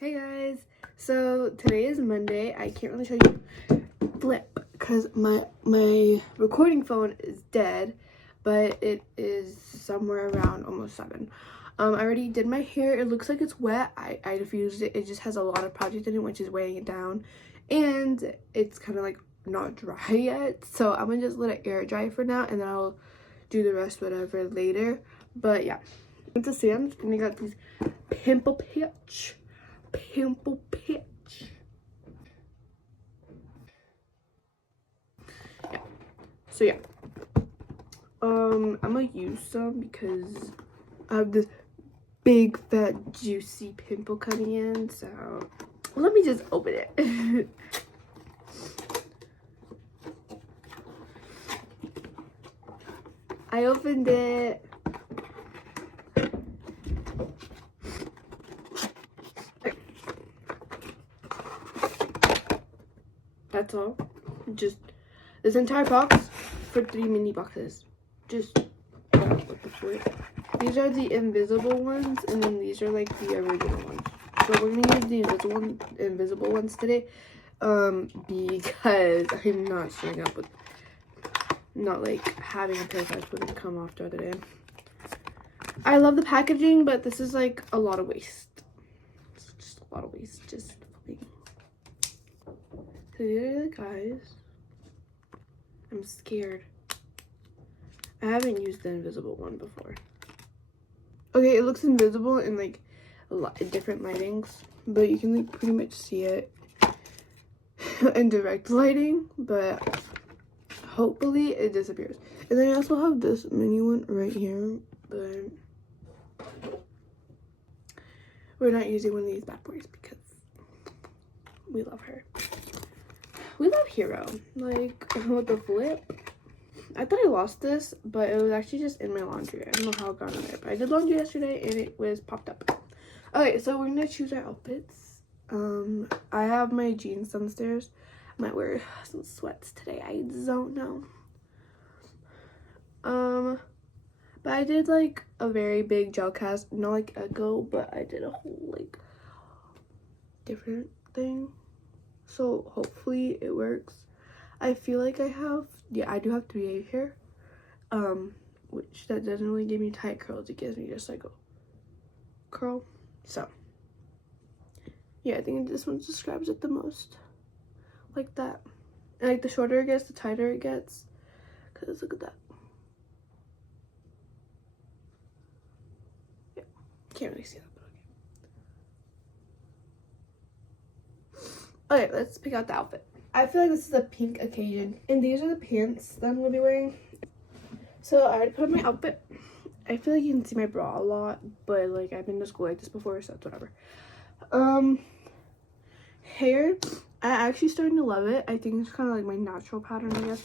Hey guys, so today is Monday. I can't really show you flip because my recording phone is dead, but it is somewhere around almost 7. I already did my hair. It looks like it's wet. I diffused it. It just has a lot of product in it, which is weighing it down, and it's kind of like not dry yet. So I'm gonna just let it air dry for now, and then I'll do the rest whatever later. But yeah, to see, I'm just gonna got these pimple patch. Yeah. So yeah. I'm gonna use some because I have this big fat juicy pimple coming in. So let me just open it. I opened it. That's all. Just this entire box for 3 mini boxes. Just what the flip. These are the invisible ones, and then these are like the original ones. So we're gonna use the invisible ones today, because I'm not showing up with not like having a pair of eyes wouldn't come off the other day. I love the packaging, but this is like a lot of waste. It's just a lot of waste. Just flipping. So these are the guys. I'm scared. I haven't used the invisible one before. Okay, it looks invisible in like a lot of different lightings, but you can like pretty much see it in direct lighting, but hopefully it disappears. And then I also have this mini one right here, but we're not using one of these bad boys because we love her. We love Hero. Like, what the flip? I thought I lost this, but it was actually just in my laundry. I don't know how it got on there, but I did laundry yesterday and it was popped up. Okay, so we're gonna choose our outfits. I have my jeans downstairs. I might wear some sweats today. I don't know. But I did like a very big gel cast, not like Echo, but I did a whole like different thing. So hopefully it works. I feel like I do have 3A hair, which that doesn't really give me tight curls. It gives me just like a curl. So yeah, I think this one describes it the most, like that. And like the shorter it gets, the tighter it gets. Cause look at that. Yeah, can't really see that, but okay. Okay, let's pick out the outfit. I feel like this is a pink occasion, and these are the pants that I'm gonna be wearing. So I already put on my outfit. I feel like you can see my bra a lot, but like I've been to school like this before, so it's whatever. Hair, I actually starting to love it. I think it's kind of like my natural pattern, I guess.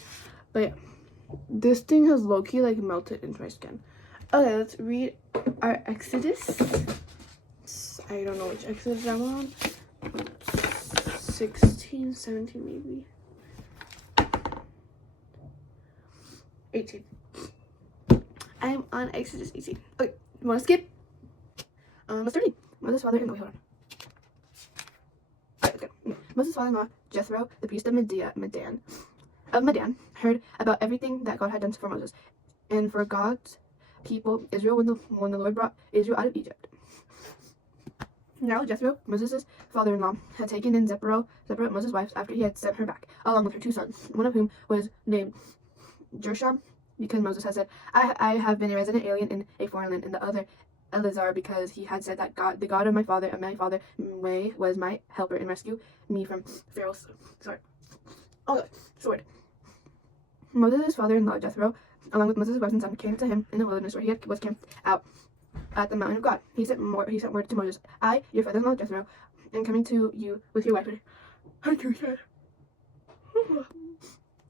But yeah, this thing has low-key like melted into my skin. Okay, let's read our Exodus. I don't know which Exodus I'm on. 16, 17 maybe. 18. I'm on Exodus 18. Okay, you want to skip? Let's start. Moses' father-in-law. Hold on. Alright, let's go. Moses' father-in-law, Jethro, the priest of Midian, heard about everything that God had done for Moses and for God's people Israel when the Lord brought Israel out of Egypt. Now Jethro, Moses' father-in-law, had taken in Zipporah, Moses' wife, after he had sent her back, along with her 2 sons, one of whom was named Gershom, because Moses had said, I have been a resident alien in a foreign land, and the other Eleazar, because he had said that God, the God of my father was my helper and rescue me from Pharaoh's sword. Moses' father-in-law Jethro, along with Moses' wife and son, came to him in the wilderness where he was camped out at the mountain of God. He sent word to Moses, I, your father-in-law Jethro, am coming to you with your wife.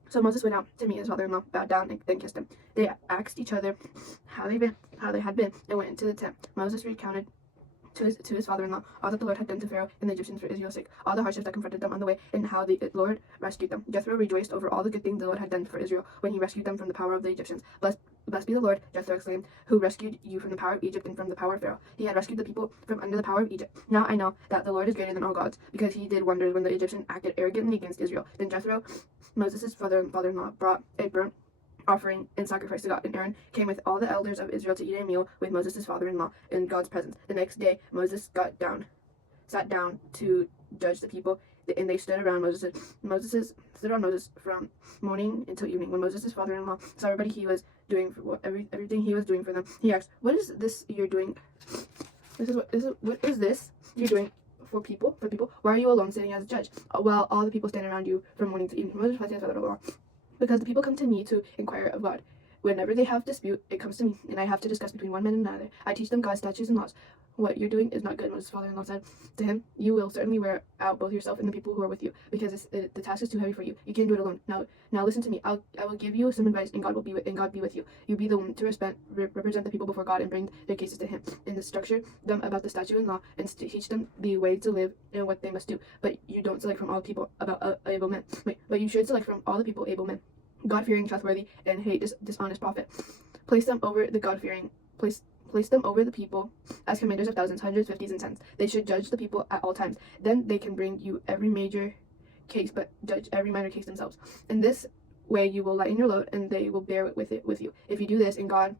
So Moses went out to meet his father-in-law, bowed down, and then kissed him. They asked each other how they had been, and went into the tent. Moses recounted to his father-in-law all that the Lord had done to Pharaoh and the Egyptians for Israel's sake, all the hardships that confronted them on the way, and how the Lord rescued them. Jethro rejoiced over all the good things the Lord had done for Israel when he rescued them from the power of the Egyptians. Blessed be the Lord, Jethro exclaimed, who rescued you from the power of Egypt and from the power of Pharaoh. He had rescued the people from under the power of Egypt. Now I know that the Lord is greater than all gods, because he did wonders when the Egyptians acted arrogantly against Israel. Then Jethro, Moses' father-in-law, brought a burnt offering and sacrifice to God, and Aaron came with all the elders of Israel to eat a meal with Moses' father-in-law in God's presence. The next day Moses sat down to judge the people, and they stood around Moses from morning until evening. When Moses' father-in-law saw everybody he was doing for everything he was doing for them, he asked, "What is this you're doing? What is this you're doing for people? Why are you alone sitting as a judge, while all the people stand around you from morning to evening?" Moses replied, "Because the people come to me to inquire of God. Whenever they have dispute, it comes to me, and I have to discuss between one man and another. I teach them God's statutes and laws. What you're doing is not good." Moses' father-in-law said to him, "You will certainly wear out both yourself and the people who are with you, because the task is too heavy for you. You can't do it alone. Now listen to me. I will give you some advice, and God be with you. You be the one to represent the people before God and bring their cases to Him, and instruct them about the statute and law, and teach them the way to live and what they must do. But you don't select from all the people able men. But you should select from all the people able men, God-fearing, trustworthy, and hate dishonest profit. Place them over the people as commanders of thousands, hundreds, fifties, and tens. They should judge the people at all times. Then they can bring you every major case, but judge every minor case themselves. In this way you will lighten your load, and they will bear with you. If you do this, and God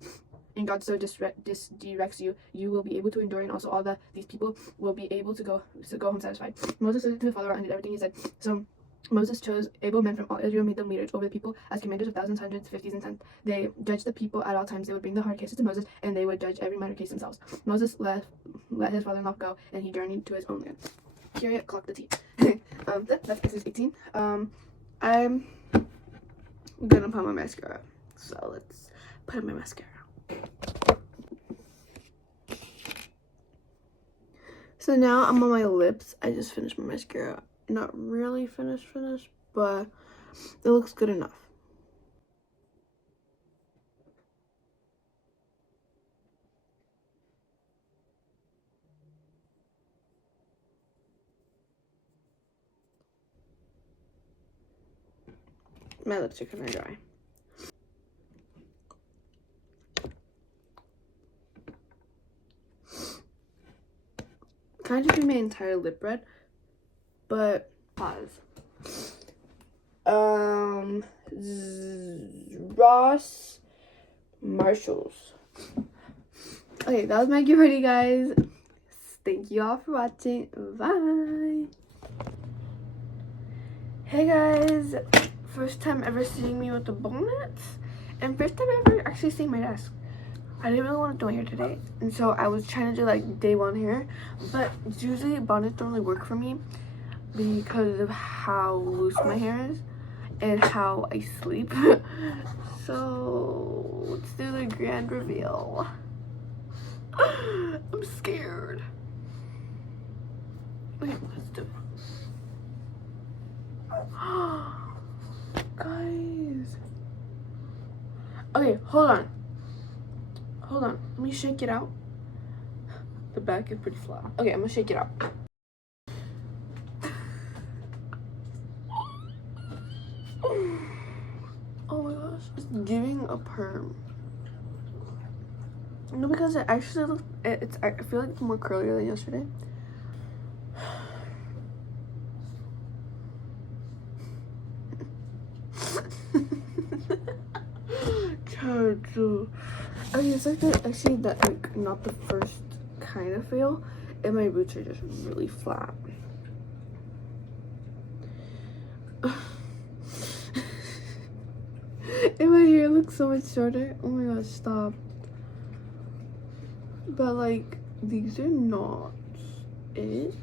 so directs you, you will be able to endure, and also all these people will be able to go home satisfied." Moses listened to the Father and did everything he said. So Moses chose able men from all Israel, made them leaders over the people as commanders of thousands, hundreds, fifties, and tens. They judged the people at all times. They would bring the hard cases to Moses, and they would judge every minor case themselves. Moses let his father-in-law go, and he journeyed to his own land. Period. Clock the T. That's Exodus 18. I'm gonna put my mascara. So let's put on my mascara. So now I'm on my lips. I just finished my mascara. Not really finished, but it looks good enough. My lips are kind of dry. Kind of doing my entire lip red, but pause. Ross Marshalls. Okay, that was my get ready, guys. Thank you all for watching. Bye. Hey guys, first time ever seeing me with the bonnets, and first time ever actually seeing my desk. I didn't really want to do my hair today, and so I was trying to do like day one hair, but usually bonnets don't really work for me because of how loose my hair is and how I sleep. So let's do the grand reveal. I'm scared. Okay, let's do it. Guys. Okay, hold on. Let me shake it out. The back is pretty flat. Okay, I'm gonna shake it out. Oh my gosh, it's giving a perm. No, because it actually looks, I feel like it's more curlier than yesterday. Okay, it's like actually that like not the first kind of fail, and my roots are just really flat. And my hair looks so much shorter. Oh my gosh, stop. But like these are not it.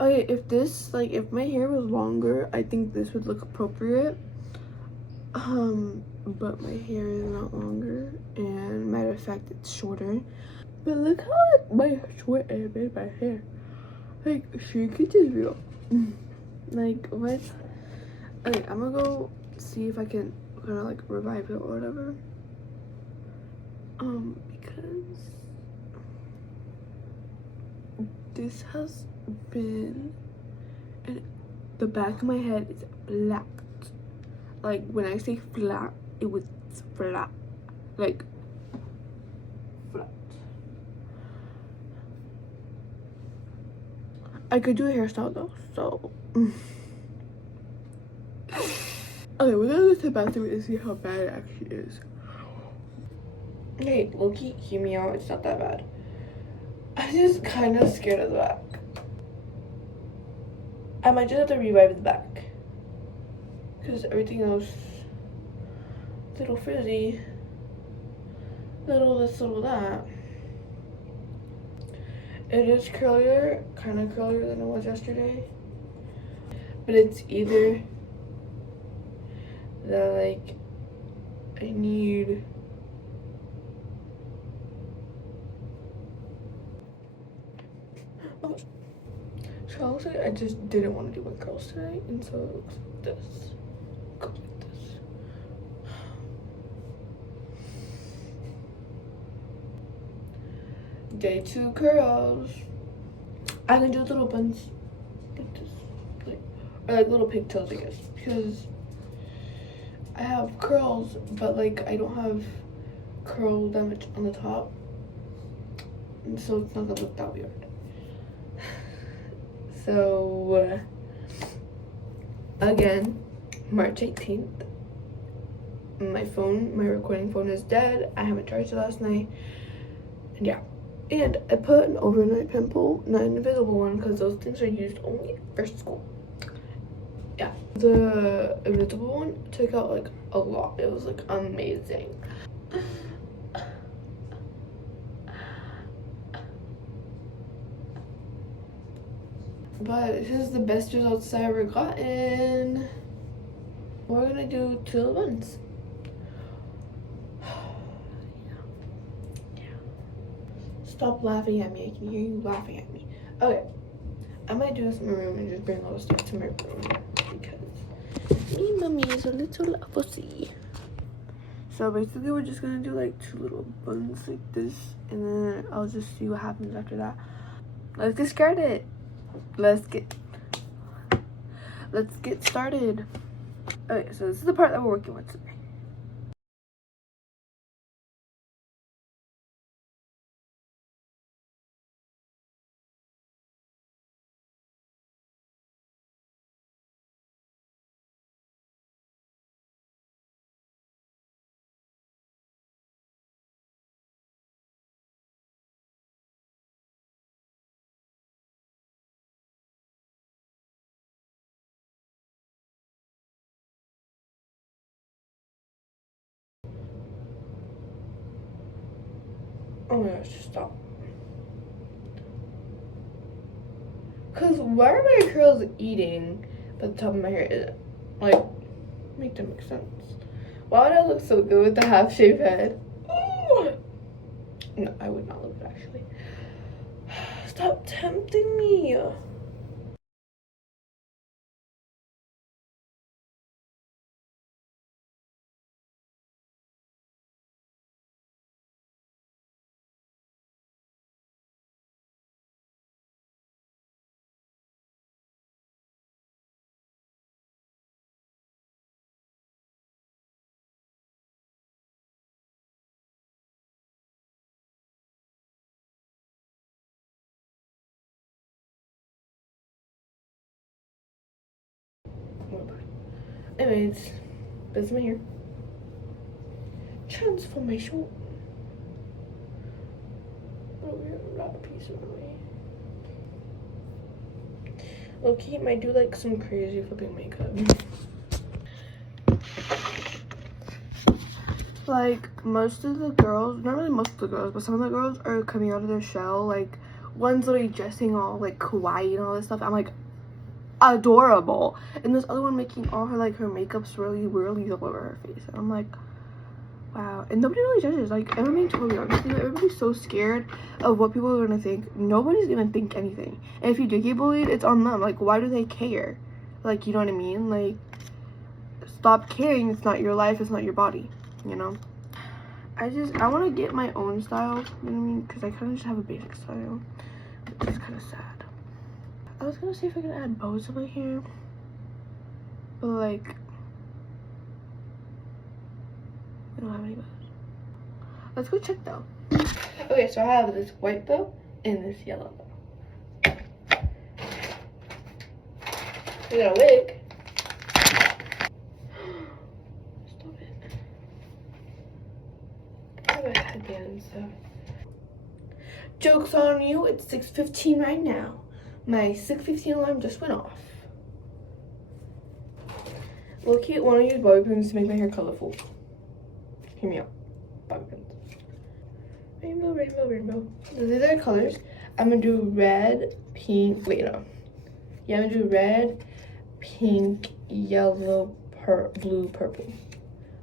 Okay, if my hair was longer, I think this would look appropriate. But my hair is not longer, and matter of fact, it's shorter. But look how my short I made my hair. Like, shrinkage is real. Like, what? Okay, I'm gonna go see if I can kind of like revive it or whatever. Because this has been, and the back of my head is flat. Like when I say flat, it was flat, like flat. I could do a hairstyle though, so okay, we're gonna go to the bathroom and see how bad it actually is. Hey, low-key, hear me out, it's not that bad. I'm just kind of scared of the back. I might just have to revive the back, because everything else, little frizzy, little this, little that. It is curlier, kind of curlier than it was yesterday, but it's either that like I need so honestly, I just didn't want to do my curls today, and so it looks like this. Goes like this. Day 2 curls. I can do little buns like this, or like little pigtails, I guess, because I have curls, but like I don't have curl damage on the top, and so it's not gonna look that weird. So again, March 18th. My recording phone is dead. I haven't charged it last night. And yeah. And I put an overnight pimple, not an invisible one, because those things are used only for school. Yeah. The invisible one took out like a lot. It was like amazing. But this is the best results I've ever gotten. We're gonna do 2 little ones. Stop laughing at me. I can hear you laughing at me. Okay. I might do this in my room and just bring all the stuff to my room, because me mommy is a little fussy. So basically we're just gonna do like 2 little buns like this, and then I'll just see what happens after that. Let's get started. Let's get started. Okay, so this is the part that we're working with today. Oh my gosh, stop. Cause why are my curls eating but the top of my hair isn't? Like, make that make sense. Why would I look so good with the half shaved head? Ooh. No, I would not look good actually. Stop tempting me. Anyways, this is my hair. Transformation. Oh, we have a lot of piece of the way. Low-key might do like some crazy flipping makeup. Like most of the girls, not really most of the girls, but some of the girls are coming out of their shell. Like one's literally dressing all like kawaii and all this stuff. I'm like, adorable. And this other one making all her like her makeup swirly all over her face. And I'm like, wow. And nobody really judges. Like, I'm being totally honest with you, everybody's so scared of what people are gonna think. Nobody's gonna think anything. And if you do get bullied, it's on them. Like, why do they care? Like, you know what I mean? Like, stop caring. It's not your life, it's not your body, you know? I want to get my own style, you know what I mean? Because I kind of just have a basic style. It's kind of sad. I was gonna see if I can add bows to my hair, but like, I don't have any bows. Let's go check though. Okay, so I have this white bow and this yellow bow. We got a wig. Stop it. I have a headband and stuff. Joke's on you, it's 6:15 right now. My 6:15 alarm just went off. Look, I want to use bobby pins to make my hair colorful. Hear me out. Bobby pins. Rainbow, rainbow, rainbow. These are the colors. I'm gonna do red, pink. Wait, no. Yeah, I'm gonna do red, pink, yellow, blue, purple.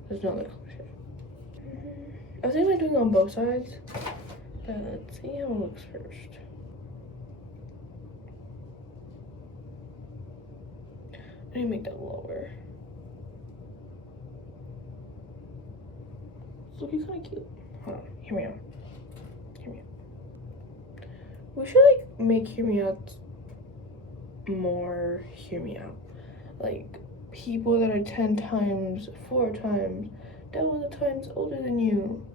There's no other colors here. I was thinking about doing it on both sides, but let's see how it looks first. I need to make that lower. It's looking kind of cute. Hold on, hear me out. Hear me out. We should like make hear me out more hear me out. Like people that are 10 times, 4 times, double the times older than you.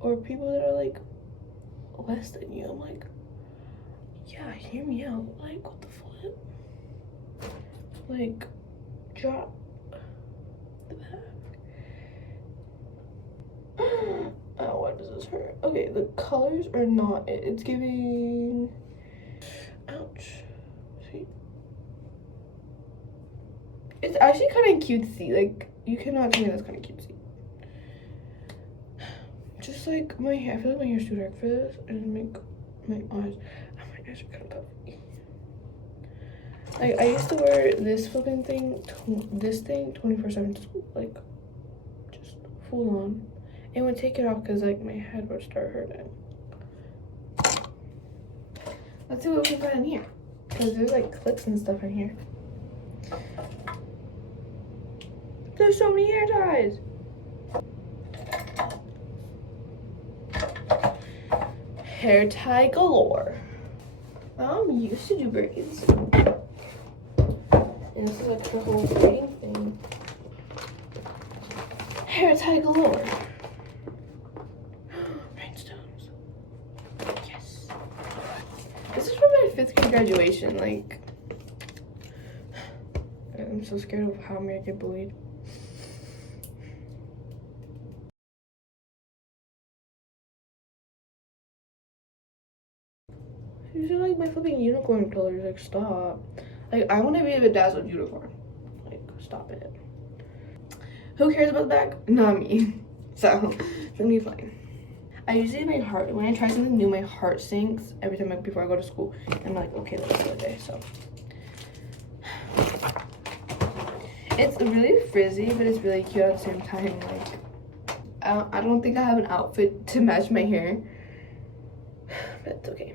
Or people that are like less than you. I'm like, yeah, hear me out. Like, what the flip? Like, drop the bag. Oh, why does this hurt? Okay, the colors are not it. It's giving. Ouch. See? It's actually kind of cutesy. Like, you cannot tell me that's kind of cutesy. Just like my hair, I feel like my hair's too dark for this, and make my eyes. Oh, my eyes are kind of puffy. Like I used to wear this flipping thing, 24/7 to school, like just full on. And would take it off because like my head would start hurting. Let's see what we can put in here, because there's like clips and stuff in here. There's so many hair ties. Hair tie galore. I'm used to do braids. And this is like the whole braiding thing. Hair tie galore. Rhinestones. Yes. This is from my 5th grade graduation. Like, I'm so scared of how I'm gonna get bullied. These are like my flipping unicorn colors. Like, stop. Like, I want to be a bedazzled unicorn. Like, stop it. Who cares about the bag? Not me. So, it's gonna be fine. I usually, my heart, when I try something new, my heart sinks every time before I go to school. And I'm like, okay, let's do it today. So, it's really frizzy, but it's really cute at the same time. Like, I don't think I have an outfit to match my hair. But it's okay.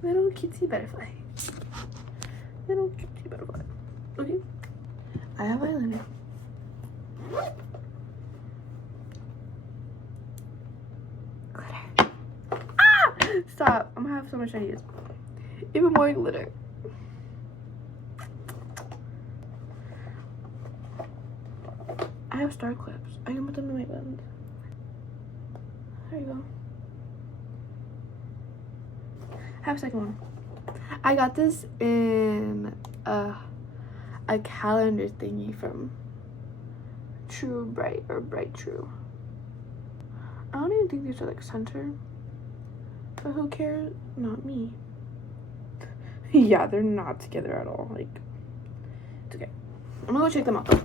Little cutesy butterfly. Little cutesy butterfly. Okay. I have eyeliner. Glitter. Ah! Stop. I'm gonna have so much ideas. Even more glitter. I have star clips. I can put them in my buns. There you go. I have a second one. I got this in a calendar thingy from True Bright or Bright True. I don't even think these are like centered, but who cares? Not me. Yeah, they're not together at all. Like, it's okay. I'm gonna go check them out.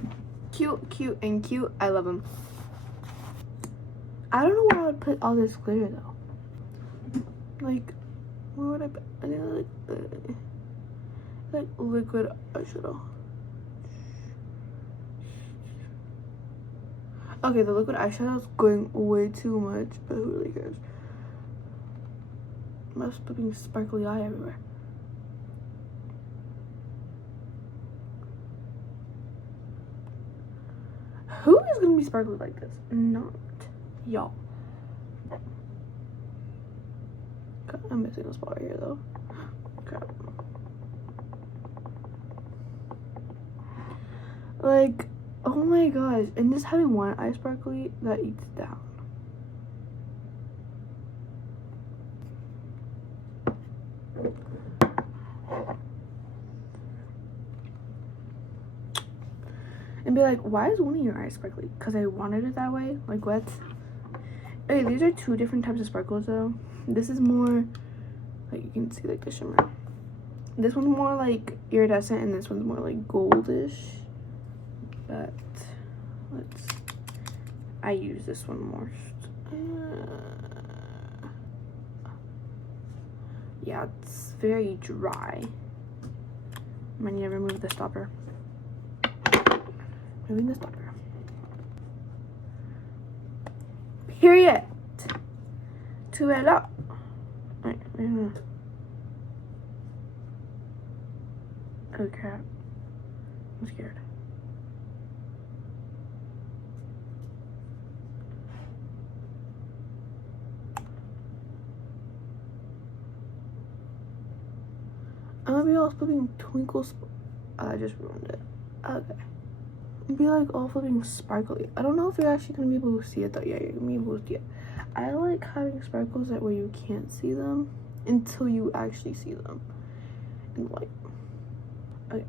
Cute, cute, and cute. I love them. I don't know where I would put all this glitter though. Like, where would I put? I think like liquid eyeshadow. Okay, the liquid eyeshadow is going way too much, but who really cares? My flipping sparkly eye everywhere. Who is gonna be sparkly like this? Not y'all. I'm missing a spot right here though. Crap. Like, oh my gosh. And just having one eye sparkly, that eats down. And be like, why is one of your eyes sparkly? Because I wanted it that way. Like, what? Okay, these are two different types of sparkles, though. This is more, like, you can see, like, the shimmer. This one's more, like, iridescent, and this one's more, like, goldish. But, I use this one more. Yeah, it's very dry. I need to remove the stopper. Moving the stopper. Period. To it up. Right. Oh crap. I'm scared. I'm gonna be all flipping twinkles. I just ruined it. Okay. Be like all flipping sparkly. I don't know if you're actually gonna be able to see it though. Yeah, you're gonna be able to see it. I like having sparkles that where you can't see them until you actually see them in the light. Okay.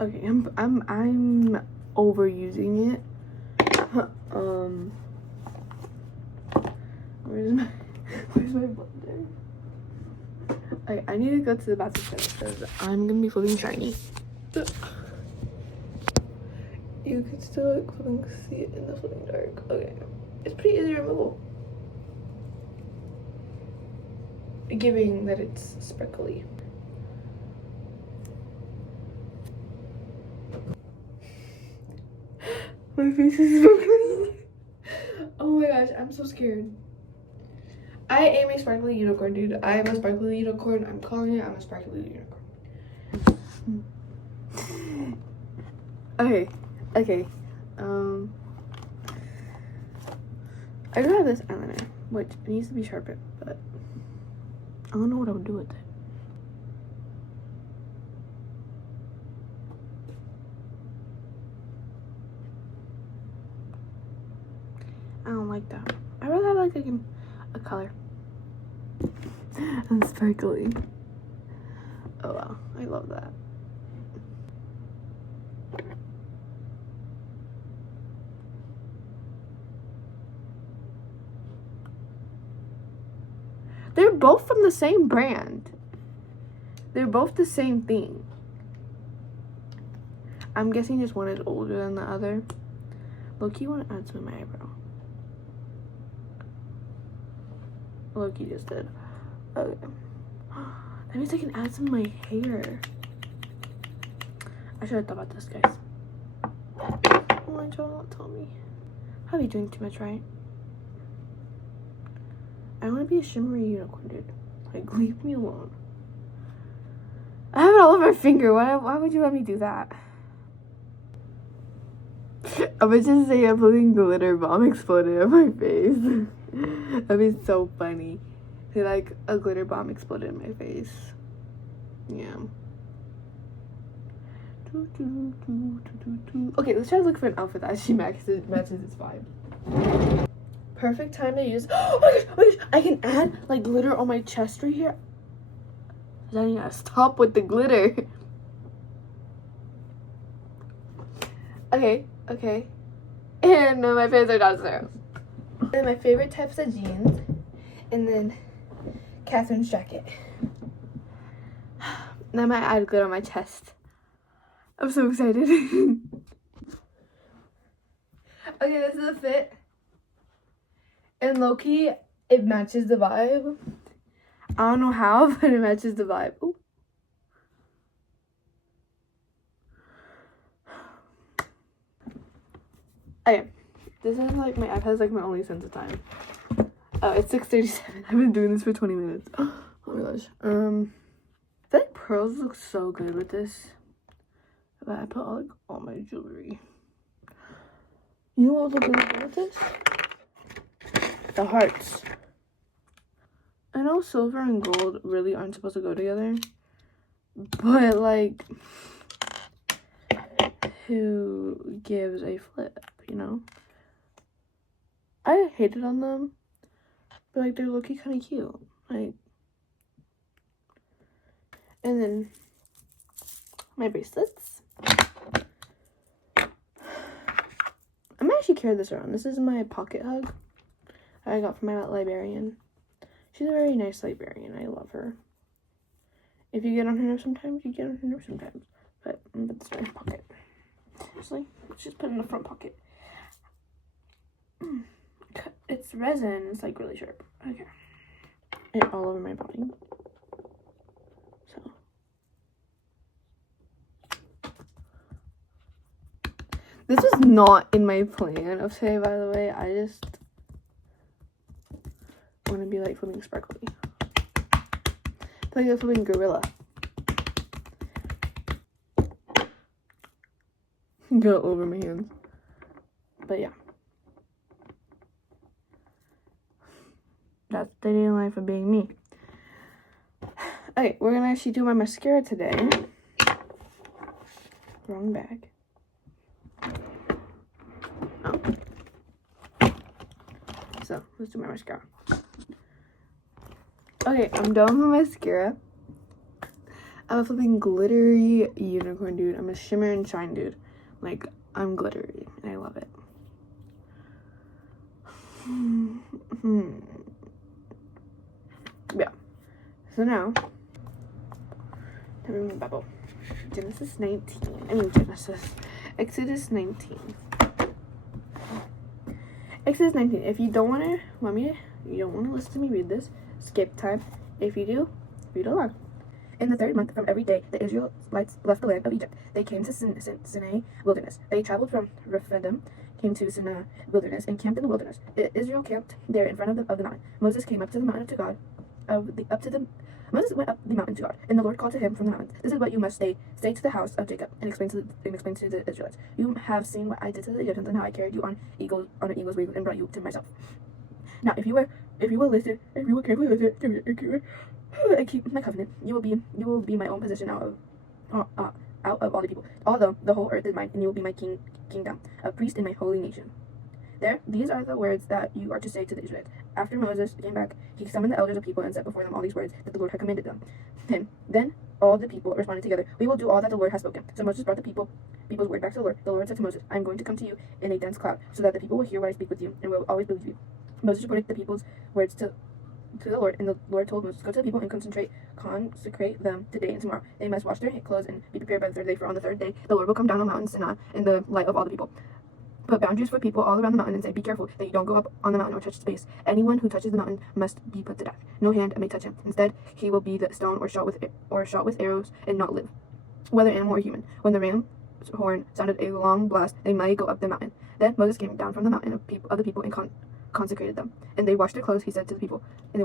Okay, I'm overusing it. Where's my blender? Okay, I need to go to the bathroom because I'm gonna be flipping shiny. You can still like flipping see it in the flipping dark. Okay, it's pretty easy removal. Giving that it's sparkly. My face is sparkly. Oh my gosh, I'm so scared. I am a sparkly unicorn, dude. I am a sparkly unicorn. I'm calling it. I'm a sparkly unicorn. Okay. I do have this eyeliner, which needs to be sharpened, but I don't know what I would do with it. I don't like that. I rather have like a color. And sparkly. Oh wow, I love that. They're both from the same brand. They're both the same thing. I'm guessing just one is older than the other. Loki want to add some in my eyebrow. Loki just did. Okay. That means I can add some in my hair. I should have thought about this, guys. Why don't y'all not tell me? I be doing too much, right? I want to be a shimmery unicorn, dude. Like, leave me alone. I have it all over my finger. Why would you let me do that? I would just say a flipping glitter bomb exploded in my face. That'd be so funny. Like a glitter bomb exploded in my face. Yeah. Okay, let's try to look for an outfit that actually matches its vibe. Perfect time to use. Oh my gosh, I can add like glitter on my chest right here. Then you gotta stop with the glitter. Okay. And my pants are downstairs. And my favorite types of jeans. And then Catherine's jacket. Now I might add glitter on my chest. I'm so excited. Okay, this is a fit. And low-key, it matches the vibe. I don't know how, but it matches the vibe. Ooh. Okay, this is like my iPad is like my only sense of time. Oh, it's 6:37. I've been doing this for 20 minutes. Oh my gosh. I feel like pearls look so good with this. But I put all my jewelry. You know what would look really good with this? The hearts. I know silver and gold really aren't supposed to go together, but like, who gives a flip, you know? I hated on them, but like, they're looking kind of cute. Like, and then my bracelets. I'm actually carrying this around. This is my pocket hug I got from my librarian. She's a very nice librarian. I love her. If you get on her nerves sometimes, you get on her nerves sometimes. But it's my pocket. Seriously, let's just put it in the front pocket. It's resin. It's like really sharp. Okay. And all over my body. So. This is not in my plan of today, by the way. I just want to be like flipping sparkly. Like a flipping gorilla. Go over my hands. But yeah. That's the day in life of being me. Okay, we're gonna actually do my mascara today. Wrong bag. Oh. So, let's do my mascara. Okay, I'm done with my mascara. I'm a flipping glittery unicorn dude. I'm a shimmer and shine dude. Like, I'm glittery, and I love it. Yeah. So now, having my bubble. Exodus 19. Exodus 19. If you don't want to listen to me read this, skip time. If you do, read along. In the third month from every day, the Israelites left the land of Egypt. They came to Sinai wilderness. They traveled from Rephidim, came to Sinai wilderness, and camped in the wilderness. Israel camped there in front of the mountain. Moses came up to the mountain to God. Moses went up the mountain to God, and the Lord called to him from the mountain. This is what you must say to the house of Jacob, and explain to the Israelites. You have seen what I did to the Egyptians, and how I carried you on an eagle's wings and brought you to myself. Now, if you will carefully listen and keep my covenant, you will be my own possession out of all the people. Although the whole earth is mine, and you will be my kingdom, a priest in my holy nation. These are the words that you are to say to the Israelites. After Moses came back, he summoned the elders of people and set before them all these words that the Lord had commanded them. Then all the people responded together, "We will do all that the Lord has spoken." So Moses brought the people's word back to the Lord. The Lord said to Moses, "I am going to come to you in a dense cloud, so that the people will hear what I speak with you and will always believe you." Moses reported the people's words to the Lord, and the Lord told Moses, "Go to the people and consecrate them today and tomorrow. They must wash their clothes and be prepared by the third day, for on the third day the Lord will come down on Mount Sinai in the light of all the people. Put boundaries for people all around the mountain and say, be careful that you don't go up on the mountain or touch its base. Anyone who touches the mountain must be put to death. No hand may touch him. Instead, he will be the stone or shot with arrows and not live, whether animal or human." When the ram's horn sounded a long blast, they might go up the mountain. Then Moses came down from the mountain of the people and consecrated them. And they washed their clothes. He said to the people, "Be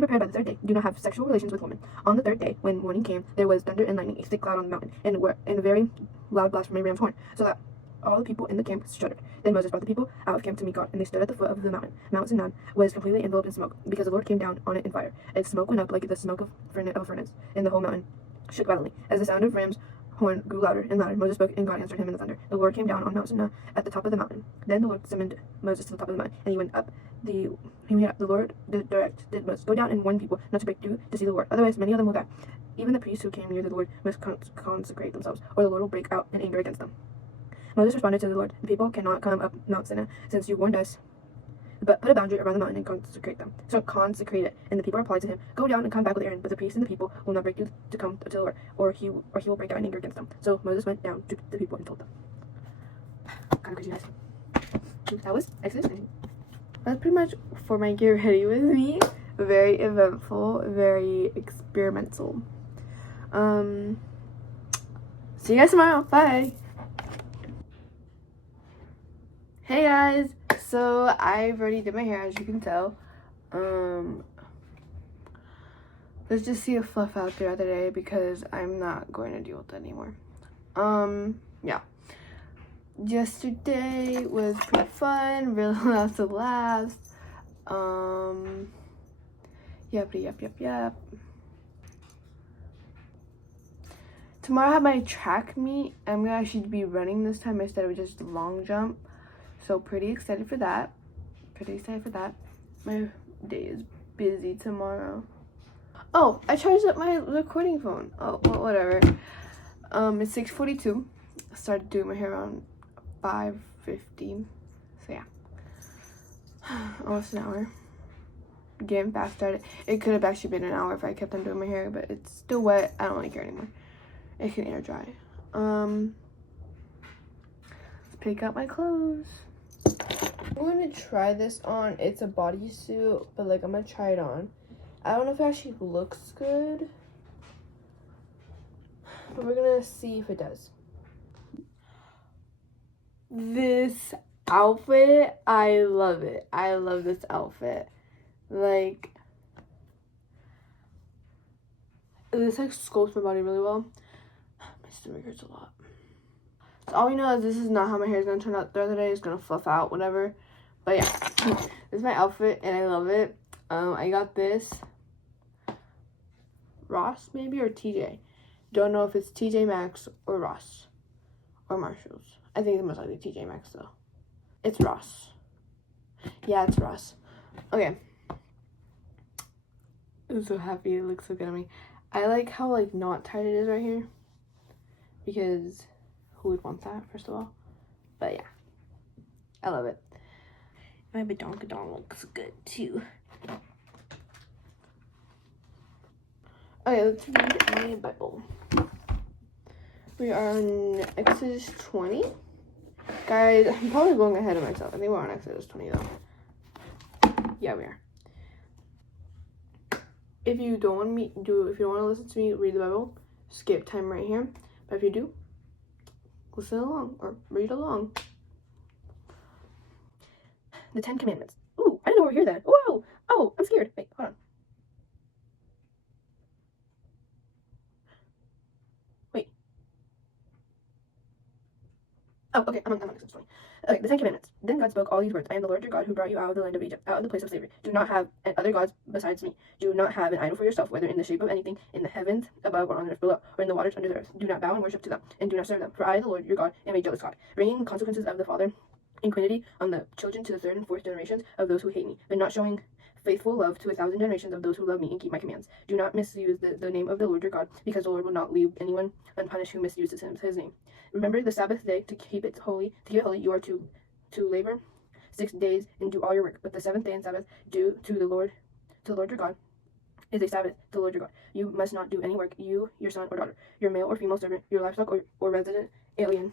prepared by the third day. Do not have sexual relations with women." On the third day, when morning came, there was thunder and lightning, a thick cloud on the mountain, and a very loud blast from a ram's horn, so that all the people in the camp shuddered. Then Moses brought the people out of camp to meet God, and they stood at the foot of the mountain. Mount Sinai was completely enveloped in smoke, because the Lord came down on it in fire. Its smoke went up like the smoke of a furnace, and the whole mountain shook violently. As the sound of ram's horn grew louder and louder, Moses spoke, and God answered him in the thunder. The Lord came down on Mount Sinai at the top of the mountain. Then the Lord summoned Moses to the top of the mountain, and he went up. The Lord directed Moses, "Go down and warn people not to break through to see the Lord. Otherwise, many of them will die. Even the priests who came near the Lord must consecrate themselves, or the Lord will break out in anger against them." Moses responded to the Lord, "The people cannot come up Mount Sinai, since you warned us. But put a boundary around the mountain and consecrate them." So consecrate it. And the people replied to him, "Go down and come back with Aaron, but the priests and the people will not break through to come to the Lord, or he will break out in anger against them." So Moses went down to the people and told them. Kind of crazy, guys. That was Exodus 19. That's pretty much for my get ready with me. Very eventful, very experimental. See you guys tomorrow. Bye. Hey guys, so I've already did my hair, as you can tell. Let's just see a fluff out there the other day, because I'm not going to deal with it anymore. Yeah. yesterday was pretty fun, really lots of laughs. Yep. Tomorrow I have my track meet. I'm gonna actually be running this time instead of just long jump. So pretty excited for that. My day is busy tomorrow. Oh, I charged up my recording phone. Oh, well, whatever. It's 6:42. I started doing my hair around 5:15. So yeah. Almost an hour. Getting fast started. It could have actually been an hour if I kept on doing my hair, but it's still wet. I don't really care anymore. It can air dry. Let's pick out my clothes. I'm gonna try this on. It's a bodysuit, but like I'm gonna try it on. I don't know if it actually looks good, but we're gonna see if it does. This outfit, I love it. I love this outfit. Like, this like sculpts my body really well. My stomach hurts a lot. So all we know is this is not how my hair is gonna turn out the other day. It's gonna fluff out, whatever. But yeah, this is my outfit and I love it. I got this Ross maybe or TJ. Don't know if it's TJ Maxx or Ross or Marshall's. I think it's most likely TJ Maxx though. It's Ross. Yeah, it's Ross. Okay. I'm so happy. It looks so good on me. I like how like not tight it is right here, because who would want that, first of all? But yeah, I love it. My badonkadon looks good too. Okay, let's read my Bible. We are on Exodus 20. Guys, I'm probably going ahead of myself. I think we're on Exodus 20 though. Yeah, we are. If you don't want if you don't want to listen to me read the Bible, skip time right here. But if you do, listen along or read along. The 10 Commandments. Ooh, I didn't know we were here then. Whoa! Oh, I'm scared. Wait, hold on. Wait. Oh, okay, I'm on Exodus 20. Okay, the 10 Commandments. Then God spoke all these words. I am the Lord your God who brought you out of the land of Egypt, out of the place of slavery. Do not have other gods besides me. Do not have an idol for yourself, whether in the shape of anything in the heavens above or on the earth below, or in the waters under the earth. Do not bow and worship to them, and do not serve them. For I, the Lord your God, am a jealous God, bringing consequences of the father iniquity on the children to the third and fourth generations of those who hate me, but not showing faithful love to 1,000 generations of those who love me and keep my commands. Do not misuse the name of the Lord your God, because the Lord will not leave anyone unpunished who misuses his name. Remember the Sabbath day to keep it holy. You are to labor 6 days and do all your work. But the seventh day and Sabbath due to the Lord your God is a Sabbath to the Lord your God. You must not do any work, you, your son or daughter, your male or female servant, your livestock or resident alien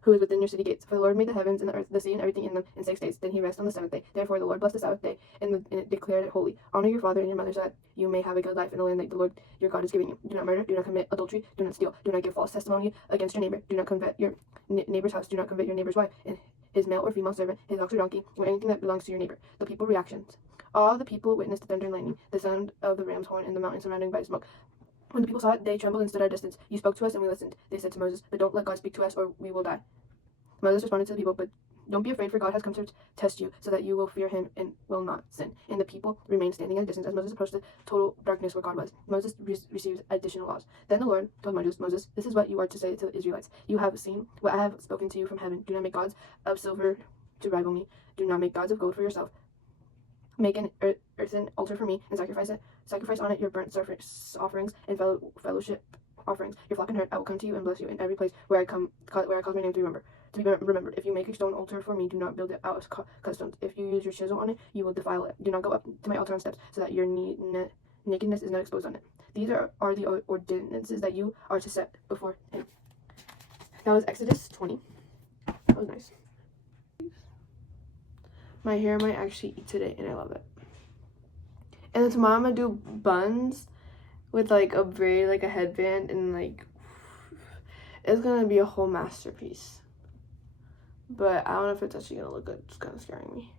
who is within your city gates. For the Lord made the heavens and the earth, the sea and everything in them in 6 days. Then he rested on the seventh day. Therefore the Lord blessed the Sabbath day and it declared it holy. Honor your father and your mother so that you may have a good life in the land that the Lord your God is giving you. Do not murder, do not commit adultery, do not steal, do not give false testimony against your neighbor, do not covet your neighbor's house, do not covet your neighbor's wife, and his male or female servant, his ox or donkey, or anything that belongs to your neighbor. The people reactions. All the people witnessed the thunder and lightning, the sound of the ram's horn, and the mountain surrounding by smoke. When the people saw it, they trembled and stood at a distance. You spoke to us and we listened. They said to Moses, but don't let God speak to us or we will die. Moses responded to the people, but don't be afraid, for God has come to test you so that you will fear him and will not sin. And the people remained standing at a distance as Moses approached the total darkness where God was. Moses received additional laws. Then the Lord told Moses, this is what you are to say to the Israelites. You have seen what I have spoken to you from heaven. Do not make gods of silver to rival me. Do not make gods of gold for yourself. Make an earthen altar for me and sacrifice on it your burnt offerings and fellowship offerings. Your flock and herd, I will come to you and bless you in every place where I cause my name to be remembered. If you make a stone altar for me, do not build it out of cut stones. If you use your chisel on it, you will defile it. Do not go up to my altar on steps, so that your nakedness is not exposed on it. These are the ordinances that you are to set before him. That was Exodus 20. That was nice. My hair might actually eat today, and I love it. And then tomorrow I'm gonna do buns with like a braid, like a headband, and like it's gonna be a whole masterpiece. But I don't know if it's actually gonna look good. It's kind of scaring me.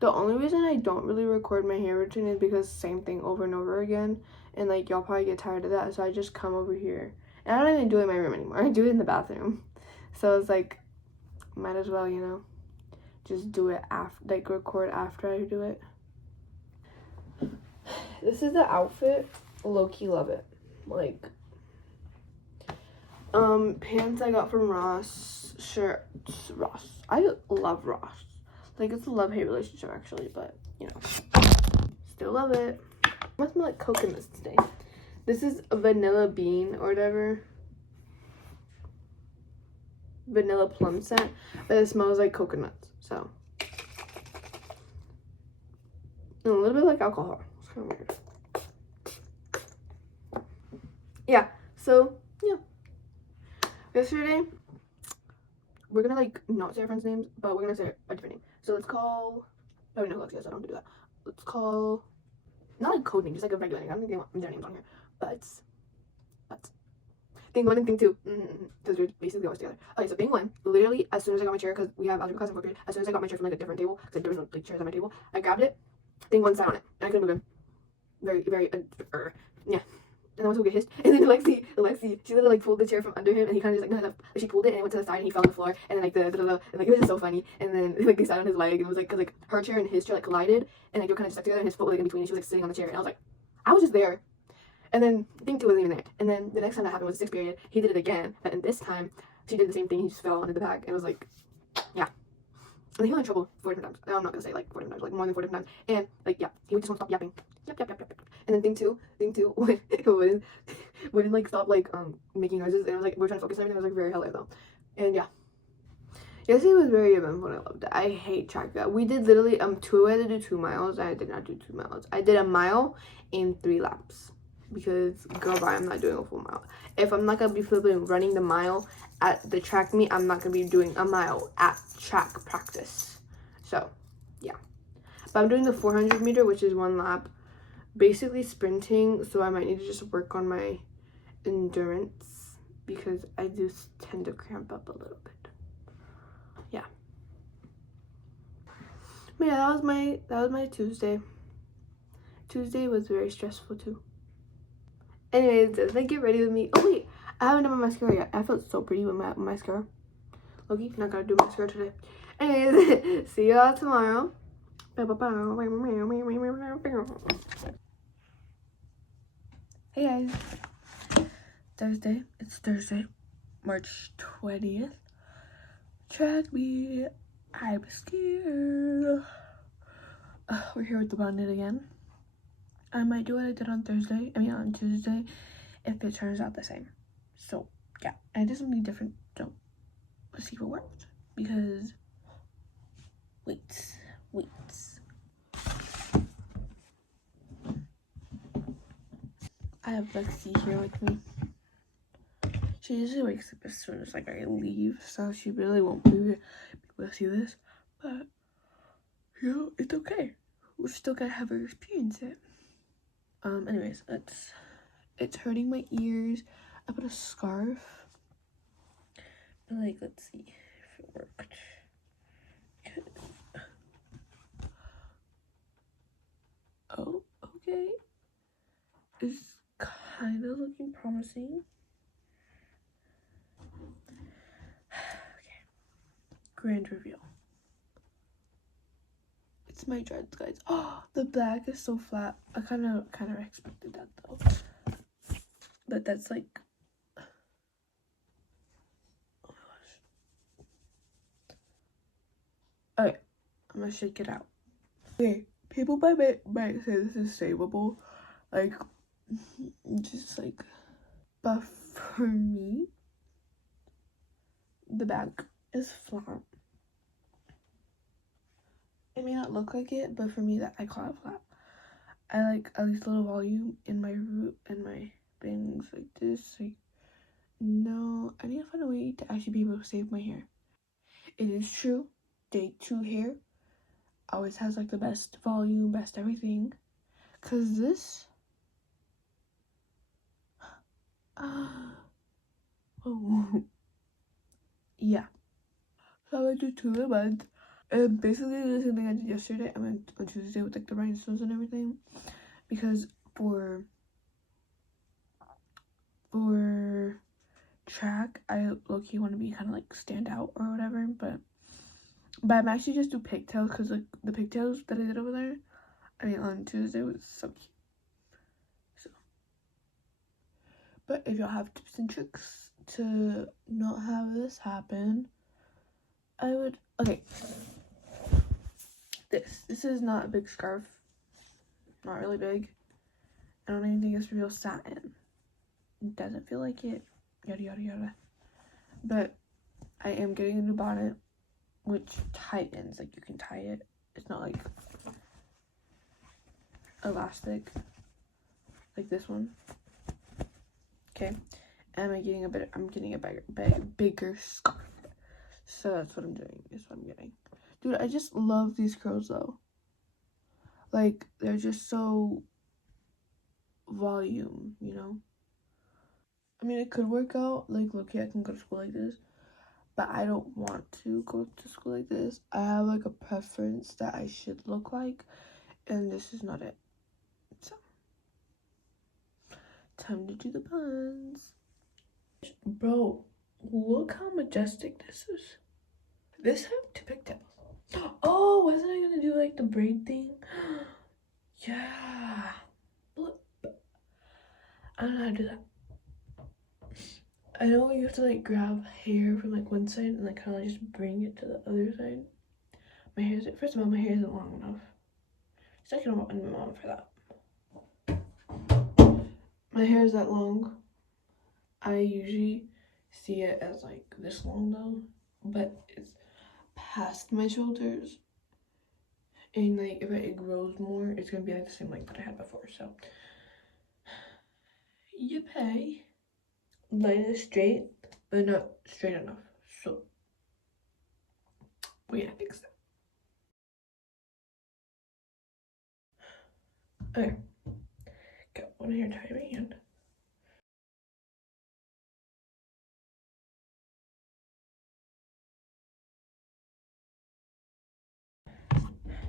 The only reason I don't really record my hair routine is because same thing over and over again, and like y'all probably get tired of that, so I just come over here And I don't even do it in my room anymore. I do it in the bathroom. So it's like, might as well, you know, just do it after, like record after I do it. This is the outfit. Low-key love it. Like, pants I got from Ross. Shirts, Ross. I love Ross. Like, it's a love-hate relationship actually, but you know, still love it. I must smell like coconuts today. This is a vanilla bean or whatever. Vanilla plum scent, but it smells like coconuts. So, and a little bit like alcohol. It's kind of weird. Yeah. So yeah. Yesterday, we're gonna like not say our friends' names, but we're gonna say a different name. So let's call. Oh no, Alexia, so I don't have to do that. Let's call. Not like code name, just like a regular name. I don't think they want their names on here. But thing one and thing two. Because we're basically always together. Okay, so thing one, literally as soon as I got my chair, because we have algebra class in fourth period, as soon as I got my chair from like a different table, because there was no like chairs on my table, I grabbed it. Thing one sat on it, and I couldn't move him. Very yeah. And I was so get hissed. And then Lexi, she literally like pulled the chair from under him, and he kind of just like no, she pulled it and it went to the side, and he fell on the floor, and then like and like it was just so funny. And then like they sat on his leg, and it was like because like her chair and his chair like collided, and like they were kind of stuck together, and his foot was like in between, and she was like sitting on the chair, and I was like, I was just there. And then thing two wasn't even there. And then the next time that happened was 6th period. He did it again, and this time she did the same thing. He just fell onto the bag, and it was like, yeah. And he got in trouble 4 different times. I'm not gonna say like 4 different times, like more than 4 different times. And like yeah, he would just won't stop yapping. Yap. And then thing two wouldn't like stop like making noises, and it was like we were trying to focus on everything. It was like very hilarious though. And yeah. Yesterday was very eventful. I loved it. I hate track that. We did literally I had to do 2 miles. I did not do 2 miles. I did a mile in 3 laps. Because girl bye, I'm not doing a full mile. If I'm not gonna be flipping running the mile at the track meet, I'm not gonna be doing a mile at track practice. So yeah, but I'm doing the 400 meter, which is 1 lap, basically sprinting. So I might need to just work on my endurance because I do tend to cramp up a little bit. Yeah, but yeah, that was my Tuesday. Tuesday was very stressful too. Anyways, let's get ready with me. Oh wait, I haven't done my mascara yet. I felt so pretty with my mascara. Okay, not gonna do mascara today. Anyways, see y'all tomorrow. Hey guys, Thursday. It's Thursday, March 20th. Track me. I'm scared. We're here with the bonded again. I might do what I did on Tuesday, if it turns out the same. So yeah, I did something different. So let's see if it works. Because wait. I have Lexi here with me. She usually wakes up as soon as like I leave, so she really won't be able to see this. But you know, it's okay. We're still gonna have her experience it. Anyways, it's hurting my ears. I put a scarf. But like, let's see if it worked. Oh, okay. It's kind of looking promising. Okay. Grand reveal. It's my dreads, guys. Oh, the black is so flat. I kind of expected that though. But that's like, oh my gosh. Okay, I'm gonna shake it out. Okay, people might say this is savable, like, just like, but for me, the back is flat. It may not look like it, but for me, that I call it flat. I like at least a little volume in my root and my bangs like this. Like, no, I need to find a way to actually be able to save my hair. It is true, day 2 hair always has like the best volume, best everything. Cause this, oh, yeah. So I went to 2 in a month. And basically the same thing I did yesterday. I went on Tuesday with like the rhinestones and everything. Because for track. I low-key want to be kind of like stand out or whatever, but I'm actually just do pigtails because like the pigtails that I did over there, I mean on Tuesday, was so cute. So, but if y'all have tips and tricks to not have this happen, I would, okay, this is not a big scarf, not really big. I don't even think it's real satin. It doesn't feel like it, yada yada yada. But I am getting a new bonnet, which tightens, like you can tie it. It's not like elastic like this one. Okay, and I'm getting a bigger scarf. So that's what I'm doing. Is what I'm getting. Dude, I just love these curls though. Like they're just so volume, you know. I mean, it could work out. Like, look, I can go to school like this, but I don't want to go to school like this. I have like a preference that I should look like, and this is not it. So, time to do the buns. Bro, look how majestic this is. This have two pigtails. Oh, wasn't I gonna do like the braid thing? Yeah. Look. I don't know how to do that. I know you have to like grab hair from like one side and like kind of just bring it to the other side. My hair is, first of all, my hair isn't long enough. Second of all, I'm my mom for that. My hair is that long. I usually see it as like this long though, but it's past my shoulders. And like if it grows more, it's gonna be like the same length that I had before. So you pay. Line is straight, but not straight enough. So we gotta fix that. Okay, got one hair tied in my hand.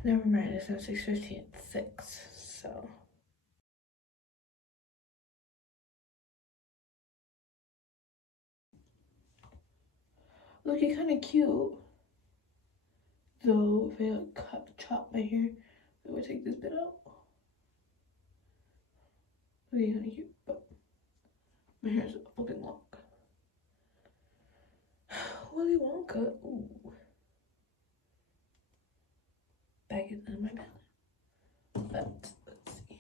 Never mind, it's not 6:15, it's 6, so. Looking kind of cute. Though, if I like chop my hair, I would take this bit out. Looking kind of cute, but my hair is looking long. Willy Wonka, ooh. Bag it in my bag. But, let's see.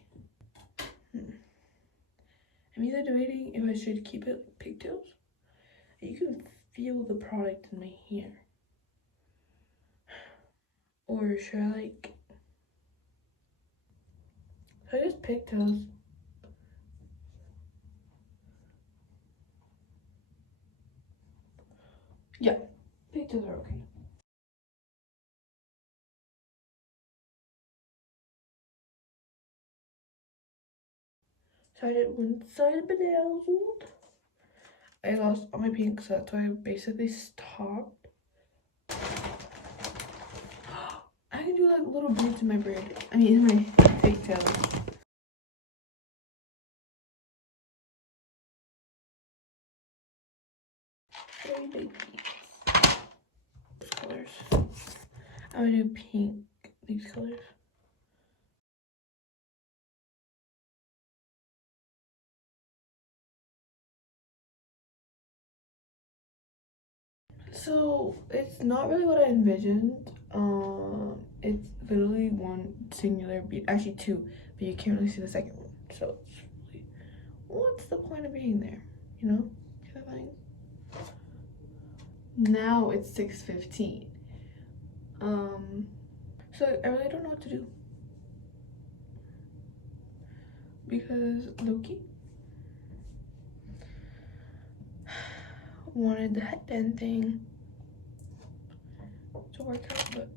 I'm either debating if I should keep it like pigtails. You can feel the product in my hair. Or should I like, I guess pigtails. Yeah, pigtails are okay. So I did one side bedazzled. I lost all my pink, so that's why I basically stopped. I can do like little beads in my braid. I mean, in my pigtails. Very big beads. These colors. I'm gonna do pink. These colors. So it's not really what I envisioned. It's literally one singular bead, actually two, but you can't really see the second one. So it's really, what's the point of being there? You know, kind of thing. Now it's 6:15. So I really don't know what to do because Loki wanted the headband thing to work out, but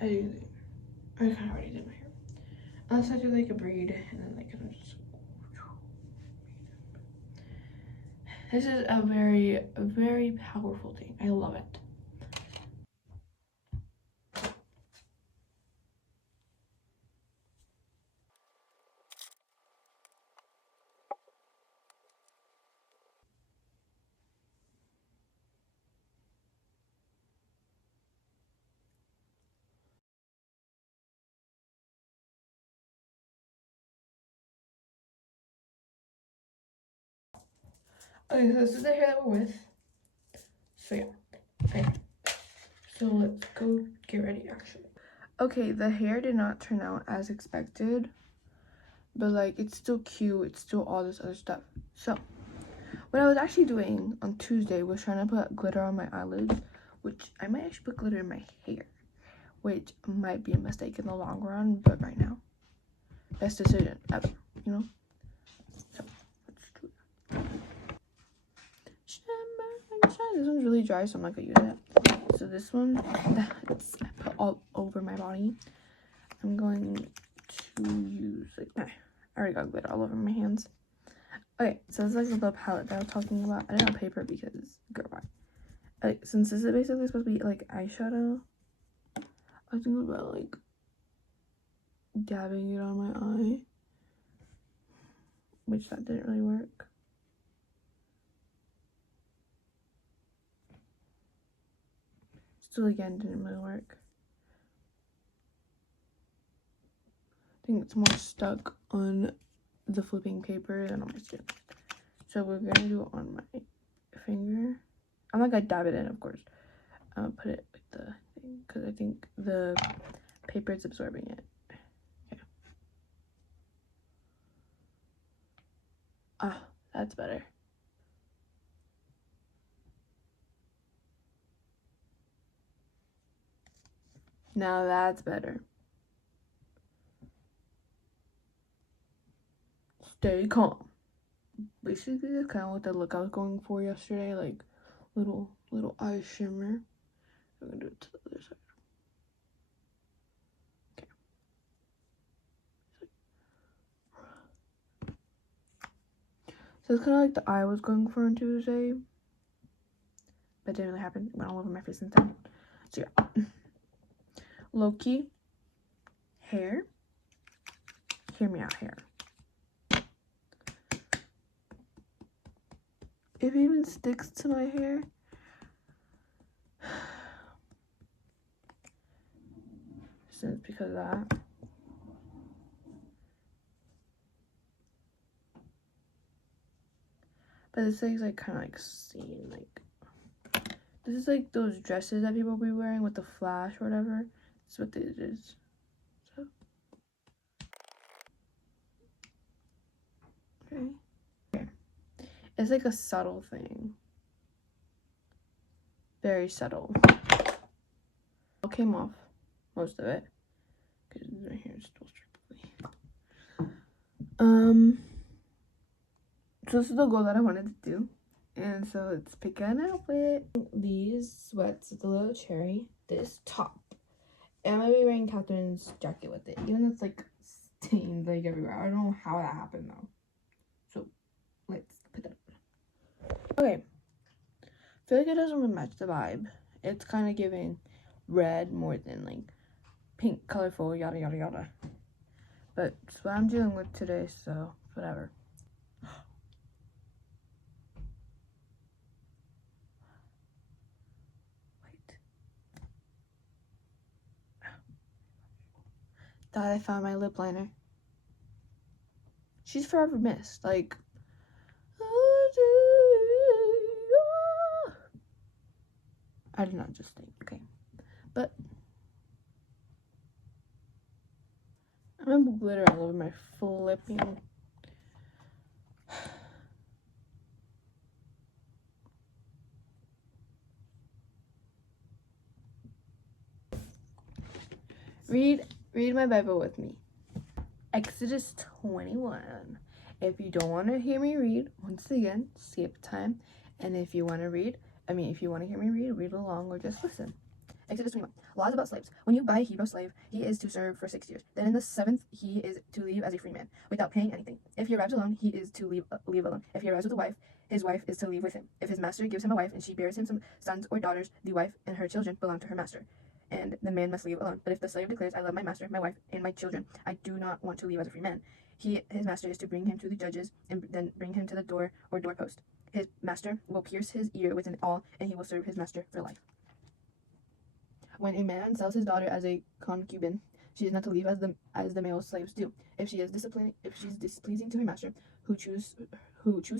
I kind of already did my hair. Unless I do like a braid and then like kind of just. This is a very powerful thing. I love it. Okay, so this is the hair that we're with. So yeah. Okay. So let's go get ready actually. Okay, the hair did not turn out as expected. But like it's still cute, it's still all this other stuff. So what I was actually doing on Tuesday was trying to put glitter on my eyelids, which I might actually put glitter in my hair, which might be a mistake in the long run, but right now, best decision ever, you know? So, let's do that. This one's really dry, so I'm not gonna use it. So this one, that's I put all over my body. I'm going to use, like, I already got glitter all over my hands. Okay, so this is like the palette that I was talking about. I didn't have paper because, girl, why? Like, since this is basically supposed to be like eyeshadow, I was thinking about like dabbing it on my eye, which that didn't really work. Still, again, didn't really work. I think it's more stuck on the flipping paper than on my skin. So we're gonna do it on my finger. I'm not gonna dab it in, of course. I'm gonna put it with the thing because I think the paper is absorbing it. Okay. Ah, that's better. Now that's better. Stay calm. Basically, that's kind of what the look I was going for yesterday, like little eye shimmer. I'm gonna do it to the other side. Okay. So it's kind of like the eye I was going for on Tuesday, but it didn't really happen. It went all over my face instead. So yeah, low-key hair. Hear me out, hair. If it even sticks to my hair, since because of that. But this thing's like kind of like seen, like this is like those dresses that people be wearing with the flash or whatever. That's what this is. So okay. It's like a subtle thing. Very subtle. It came off most of it because my hair is still strictly. So this is the goal that I wanted to do, and so let's pick an outfit. These sweats with a little cherry. This top, and I'm gonna be wearing Catherine's jacket with it, even though it's like stained like everywhere. I don't know how that happened though. So let's put that on. Okay. I feel like it doesn't really match the vibe. It's kind of giving red more than like pink, colorful, yada yada yada. But it's what I'm dealing with today, so whatever. Wait. Thought I found my lip liner. She's forever missed. Like, I did not just think, okay. But I'm gonna put glitter all over my flipping. Read my Bible with me. Exodus 21. If you don't want to hear me read, once again, skip time. And if you want to if you want to hear me read along or just listen. Exodus 21. Laws about slaves. When you buy a Hebrew slave, he is to serve for 6 years. Then in the 7th, he is to leave as a free man, without paying anything. If he arrives alone, he is to leave alone. If he arrives with a wife, his wife is to leave with him. If his master gives him a wife and she bears him some sons or daughters, the wife and her children belong to her master, and the man must leave alone. But if the slave declares, I love my master, my wife, and my children, I do not want to leave as a free man, his master is to bring him to the judges and then bring him to the door or doorpost. His master will pierce his ear with an awl, and he will serve his master for life. When a man sells his daughter as a concubine, she is not to leave as the male slaves do. If she's displeasing to her master, who choose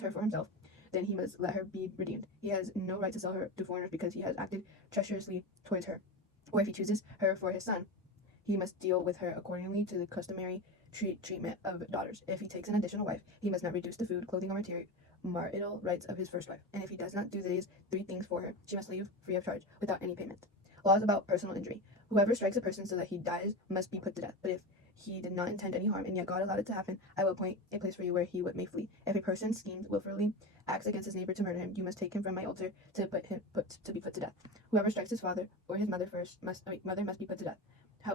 her for himself, then he must let her be redeemed. He has no right to sell her to foreigners because he has acted treacherously towards her. Or if he chooses her for his son, he must deal with her accordingly to the customary treatment of daughters. If he takes an additional wife, he must not reduce the food, clothing, or marital rights of his first wife. And if he does not do these 3 things for her, she must leave free of charge, without any payment. Laws about personal injury. Whoever strikes a person so that he dies must be put to death. But if he did not intend any harm, and yet God allowed it to happen, I will appoint a place for you where he may flee. If a person schemes willfully, acts against his neighbor to murder him, you must take him from my altar to be put to death. Whoever strikes his father or his mother mother must be put to death.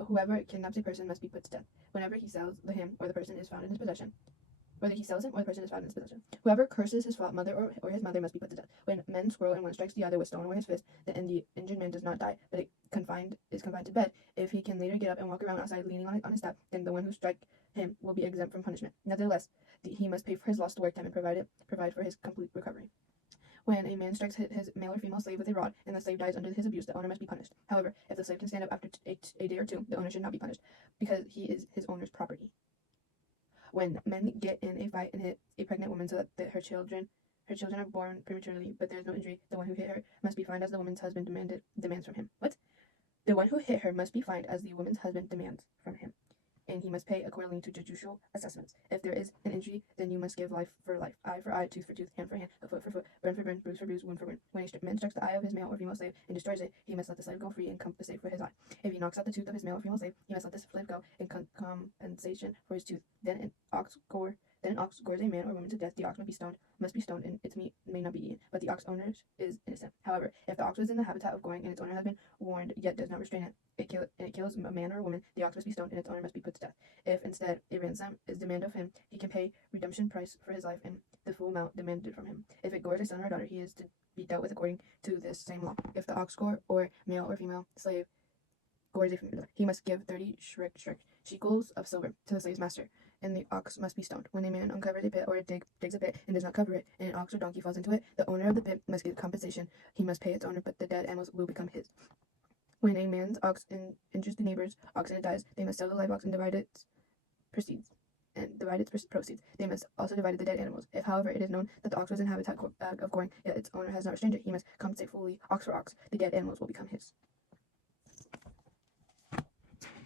Whoever kidnaps a person must be put to death. Whenever he sells him or the person is found in his possession. Whether he sells him or the person is found in his possession. Whoever curses his mother or his mother must be put to death. When men quarrel and one strikes the other with stone or his fist, then the injured man does not die, but is confined to bed. If he can later get up and walk around outside leaning on his staff, then the one who struck him will be exempt from punishment. Nevertheless, he must pay for his lost work time and provide for his complete recovery. When a man strikes his male or female slave with a rod and the slave dies under his abuse, the owner must be punished. However, if the slave can stand up after a day or 2, the owner should not be punished because he is his owner's property. When men get in a fight and hit a pregnant woman so that her children are born prematurely, but there is no injury, the one who hit her must be fined as the woman's husband demands from him. What? The one who hit her must be fined as the woman's husband demands from him, and he must pay accordingly to judicial assessments. If there is an injury, then you must give life for life, eye for eye, tooth for tooth, hand for hand, foot for foot, burn for burn, bruise for bruise, wound for wound. When a man strikes the eye of his male or female slave and destroys it, he must let the slave go free and compensate for his eye. If he knocks out the tooth of his male or female slave, he must let the slave go in compensation for his tooth. Then an ox gores a man or woman to death. The ox must be stoned, and its meat may not be eaten, but the ox owner is innocent. However, if the ox was in the habitat of going and its owner has been warned yet does not restrain it, it kills a man or a woman, the ox must be stoned and its owner must be put to death. If instead a ransom is demanded of him, he can pay redemption price for his life and the full amount demanded from him. If it gores a son or a daughter, he is to be dealt with according to this same law. If the ox gore or male or female slave gores a female, he must give 30 shekels of silver to the slave's master, and the ox must be stoned. When a man uncovers a pit or digs a pit and does not cover it, and an ox or donkey falls into it, the owner of the pit must give compensation. He must pay its owner, but the dead animals will become his. When a man's ox injures the neighbor's ox and it dies, they must sell the live ox and divide its proceeds. They must also divide the dead animals. If, however, it is known that the ox was in habitat of goring, yet its owner has not restrained it, he must compensate fully, ox for ox. The dead animals will become his.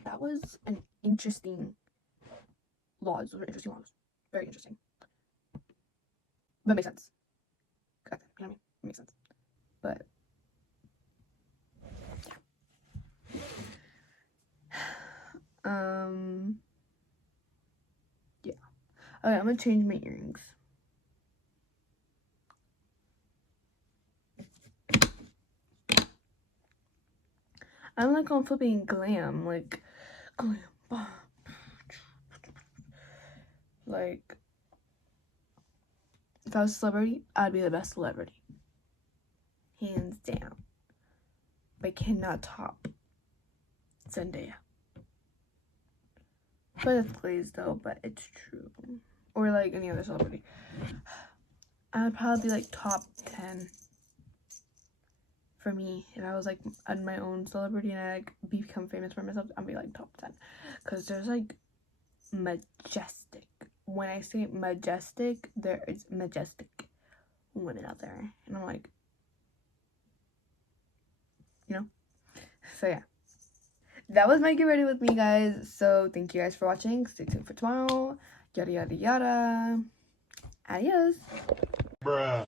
That was an interesting laws. Those were interesting laws. Very interesting. But it makes sense. You know what I mean? It makes sense. But yeah. Okay, I'm gonna change my earrings. I'm like on flipping glam, like glam. Like, if I was a celebrity, I'd be the best celebrity. Hands down. But I cannot top Zendaya. But it's glazed though, but it's true. Or like any other celebrity. I'd probably be like top 10 for me. If I was like my own celebrity and I like become famous for myself, I'd be like top 10. Because there's like majestic. When I say majestic, there is majestic women out there. And I'm like, you know? So yeah. That was my get ready with me, guys. So thank you guys for watching. Stay tuned for tomorrow. Yada yada yada. Adios. Bruh.